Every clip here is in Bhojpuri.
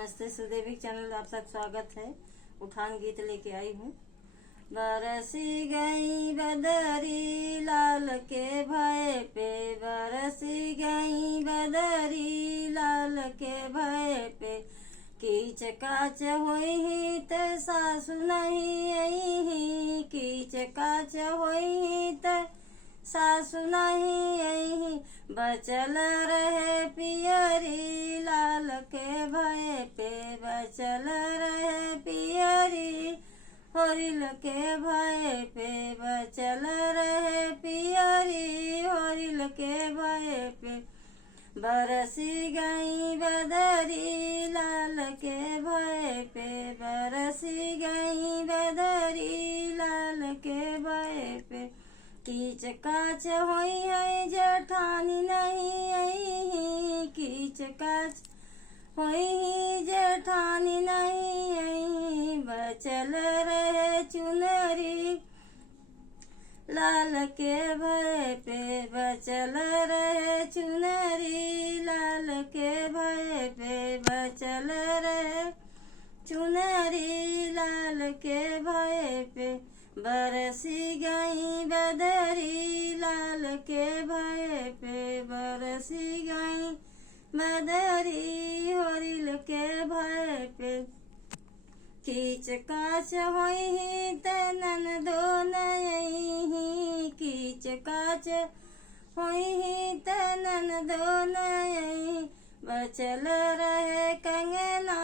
नमस्ते सुदेवी चैनल आप सब स्वागत है। उठान गीत लेके आई हूँ। बरसी गई बदरी लाल के भय पे, बरसी गई बदरी लाल के भय पे, कीच काच होई त सासु नहीं आई, कीच काच होई त सासु नहीं आई, बचल रहे पियरी लाल के भय पे, बचल रहे पियरी होरिल के भय पे, बचल रहे पियरी होरिल के भय पे, बरसी गई बदरी लाल के भय पे, बरसी गई बदरी लाल के भय पे, कीच काच होई है जेठानी नहीं आई, कीच काच होई जेठानी नहीं आई, बचल रहे चुनरी लाल के भय पे, बचल रहे चुनरी लाल के भय पे, बचल रहे चुनरी लाल के भय पे, बरसी गई बदरी लाल के भय पे, बरसी गई बदरी होरिल के भय पे, कीच काच होई त ननदो नहीं, कीच काच होई त ननदो नहीं, बचल रहे कंगना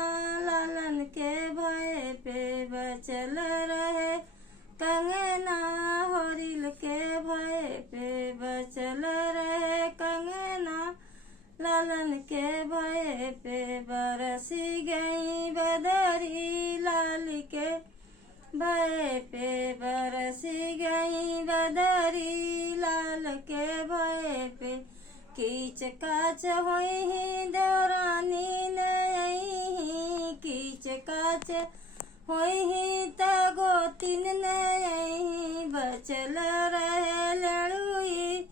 लालन के भय पे, बचल रहे कंगना होरिल के भय पे, बचल रहे कंगना लालन के भय पे, बरसी गई बदरी लाल के भय पे, बरसी गई बदरी लाल के भय पे, कीच काच होई देवरानी नहीं, कीच काच होई त गोतिन नहीं, बचल रहे लड़ुई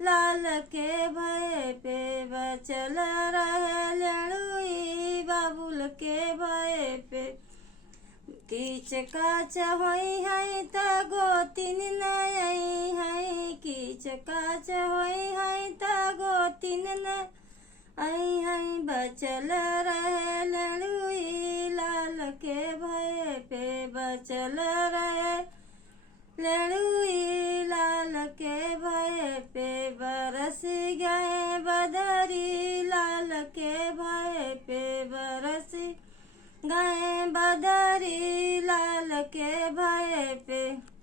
लाल के भय पे, बचल रहे लड़ुई बाबुल के भय पे, कीच काच होई है त गोतिन नहीं है, कीच काच होई है त गोतिन नहीं है, बचल रहे लड़ुई लाल के भय पे, बचल रहे लड़ुई लाल के भय पे, बरसी गए बदरी लाल के भय पे, बरसी गए बदरी लाल के भय पे।